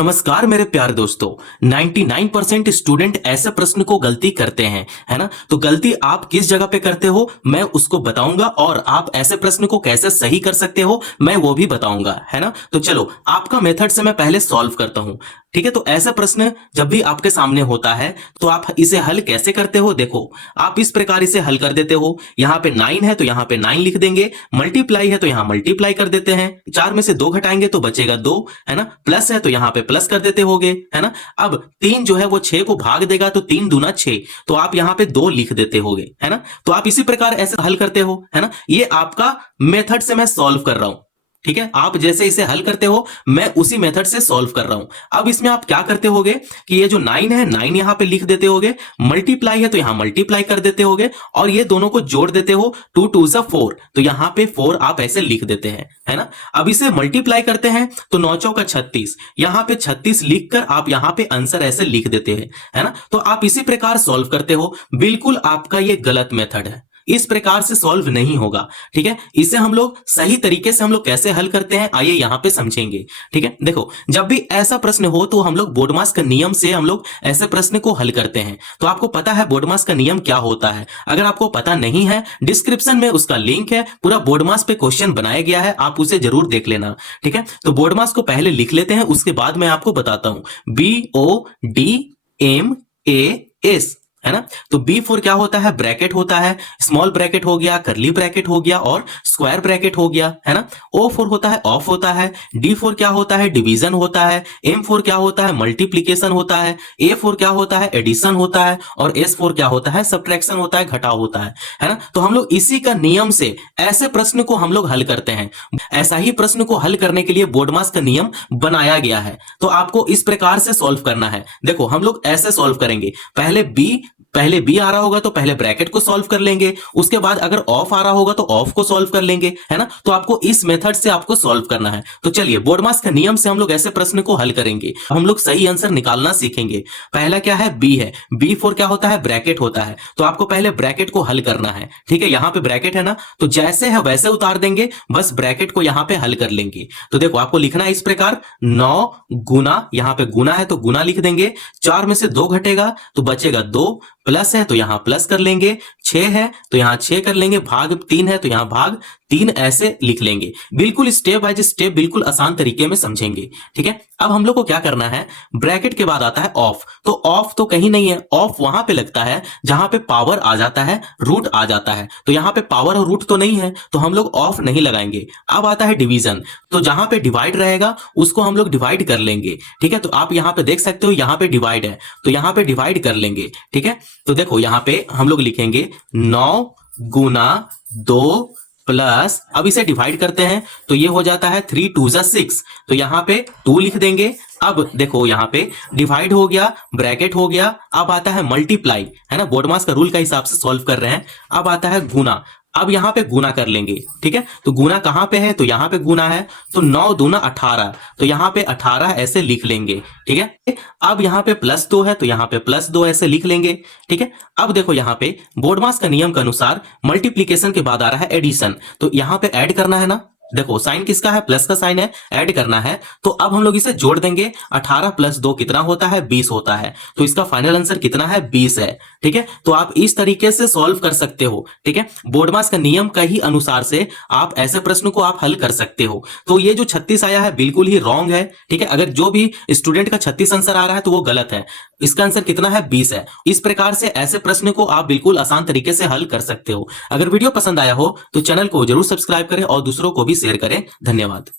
नमस्कार मेरे प्यारे दोस्तों। 99% स्टूडेंट ऐसे प्रश्न को गलती करते हैं, है ना। तो गलती आप किस जगह पे करते हो मैं उसको बताऊंगा, और आप ऐसे प्रश्न को कैसे सही कर सकते हो मैं वो भी बताऊंगा, है ना। तो चलो आपका मेथड से मैं पहले सॉल्व करता हूं, ठीक है। तो ऐसा प्रश्न जब भी आपके सामने होता है तो आप इसे हल कैसे करते हो, देखो आप इस प्रकार इसे हल कर देते हो। यहाँ पे 9 है तो यहाँ पे 9 लिख देंगे, मल्टीप्लाई है तो यहाँ मल्टीप्लाई कर देते हैं, 4 में से 2 घटाएंगे तो बचेगा 2, है ना। प्लस है तो यहाँ पे प्लस कर देते होगे, है ना। अब 3 जो है वो 6 को भाग देगा तो 3 दूना 6, तो आप यहाँ पे 2 लिख देते होगे, है ना। तो आप इसी प्रकार ऐसे हल करते हो, है ना। ये आपका मेथड से मैं सॉल्व कर रहा हूं, ठीक है। आप जैसे इसे हल करते हो मैं उसी मेथड से सॉल्व कर रहा हूं। अब इसमें आप क्या करते होगे कि ये जो 9 है 9 यहां पे लिख देते होगे, मल्टीप्लाई है तो यहां मल्टीप्लाई कर देते होगे, और ये दोनों को जोड़ देते हो, 2 2 जा 4, तो यहां पे 4 आप ऐसे लिख देते हैं, है ना। अब इसे मल्टीप्लाई करते हैं तो 9 चौका 36, यहां पे 36 लिखकर आप यहां पे आंसर ऐसे लिख देते हैं, है ना। तो आप इसी प्रकार सॉल्व करते हो। बिल्कुल आपका ये गलत मेथड है, इस प्रकार से सॉल्व नहीं होगा, ठीक है। इसे हम लोग सही तरीके से हम लोग कैसे हल करते हैं आइए यहां पे समझेंगे, ठीक है। देखो जब भी ऐसा प्रश्न हो तो हम लोग बोडमास का नियम से हम लोग ऐसे प्रश्न को हल करते हैं। तो आपको पता है बोडमास का नियम क्या होता है? अगर आपको पता नहीं है डिस्क्रिप्शन में उसका लिंक है, पूरा बोडमास पे क्वेश्चन बनाया गया है, आप उसे जरूर देख लेना, ठीक है। तो बोडमास को पहले लिख लेते हैं, उसके बाद मैं आपको बताता हूं। BODMAS, है ना। तो B4 क्या होता है? ब्रैकेट होता है, स्मॉल ब्रैकेट हो गया, करली ब्रैकेट हो गया और स्क्वायर ब्रैकेट हो गया, है ना। O4 होता है ऑफ होता है, D4 क्या होता है? डिवीजन होता है, M4 क्या होता है? मल्टीप्लीकेशन होता है, A4 क्या होता है? एडिशन होता है, और S4 क्या होता है? सब्ट्रैक्शन होता है, घटाव होता है ना। तो हम लोग इसी का नियम से ऐसे प्रश्न को हम लोग हल करते हैं। ऐसा ही प्रश्न को हल करने के लिए बोडमास का नियम बनाया गया है। तो आपको इस प्रकार से सॉल्व करना है। देखो हम लोग ऐसे सॉल्व करेंगे, पहले बी आ रहा होगा तो पहले ब्रैकेट को सॉल्व कर लेंगे, उसके बाद अगर ऑफ आ रहा होगा तो ऑफ को सॉल्व कर लेंगे, है ना। तो आपको इस मेथड से आपको सॉल्व करना है। तो चलिए बोडमास का नियम से हम लोग ऐसे प्रश्न को हल करेंगे, हम लोग सही आंसर निकालना सीखेंगे। पहला क्या है? बी है। B4 क्या होता है? ब्रैकेट होता है। तो आपको पहले ब्रैकेट को हल करना है, ठीक है। यहां पे ब्रैकेट है ना, तो जैसे है वैसे उतार देंगे, बस ब्रैकेट को यहां पे हल कर लेंगे। तो देखो आपको लिखना है इस प्रकार, 9 गुना, यहां पे गुना है तो गुना लिख देंगे, 4 में से 2 घटेगा तो बचेगा 2, प्लस है तो यहां प्लस कर लेंगे, 6 है तो यहां 6 कर लेंगे, भाग 3 है तो यहां भाग 3 ऐसे लिख लेंगे। बिल्कुल स्टेप बाय स्टेप, बिल्कुल आसान तरीके में समझेंगे, ठीक है। अब हम लोग को क्या करना है, ब्रैकेट के बाद आता है ऑफ। तो ऑफ तो कहीं नहीं है, ऑफ वहां पे लगता है जहां पे पावर आ जाता है, रूट आ जाता है। तो यहां पे पावर और रूट तो नहीं है, तो हम लोग ऑफ नहीं लगाएंगे। अब आता है डिवीजन, तो जहां पे डिवाइड रहेगा उसको हम लोग डिवाइड कर लेंगे, ठीक है। तो आप यहां पे देख सकते हो यहां पे डिवाइड है तो यहां पे डिवाइड कर लेंगे, ठीक है। तो देखो यहां पे हम लोग लिखेंगे 9 गुना 2 प्लस, अब इसे डिवाइड करते हैं तो ये हो जाता है 3 2 जा 6, तो यहां पे 2 लिख देंगे। अब देखो यहां पे डिवाइड हो गया, ब्रैकेट हो गया, अब आता है मल्टीप्लाई, है ना। बोडमास का रूल का हिसाब से सॉल्व कर रहे हैं। अब आता है गुना, अब यहां पे गुना कर लेंगे, ठीक है। तो गुना कहां पे है? तो यहां पे गुना है, तो 9 दूना 18, तो यहां पे 18 ऐसे लिख लेंगे, ठीक है। अब यहां पे प्लस 2 है तो यहां पे प्लस 2 ऐसे लिख लेंगे, ठीक है। अब देखो यहां पे बोडमास का नियम के अनुसार मल्टीप्लीकेशन के बाद आ रहा है एडिशन, तो यहां पे ऐड करना है ना। देखो साइन किसका है? प्लस का साइन है, ऐड करना है। तो अब हम लोग इसे जोड़ देंगे, 18 प्लस 2 कितना होता है? 20 होता है। तो इसका फाइनल आंसर कितना है? 20 है, ठीक है। तो आप इस तरीके से सॉल्व कर सकते हो, ठीक है। बोडमास का नियम का ही अनुसार से आप ऐसे प्रश्न को आप हल कर सकते हो। तो ये जो 36 आया है बिल्कुल ही रॉन्ग है, ठीक है। अगर जो भी स्टूडेंट का 36 आंसर आ रहा है तो वो गलत है। इसका आंसर कितना है? 20 है। इस प्रकार से ऐसे प्रश्न को आप बिल्कुल आसान तरीके से हल कर सकते हो। अगर वीडियो पसंद आया हो तो चैनल को जरूर सब्सक्राइब करें और दूसरों को भी शेयर करें। धन्यवाद।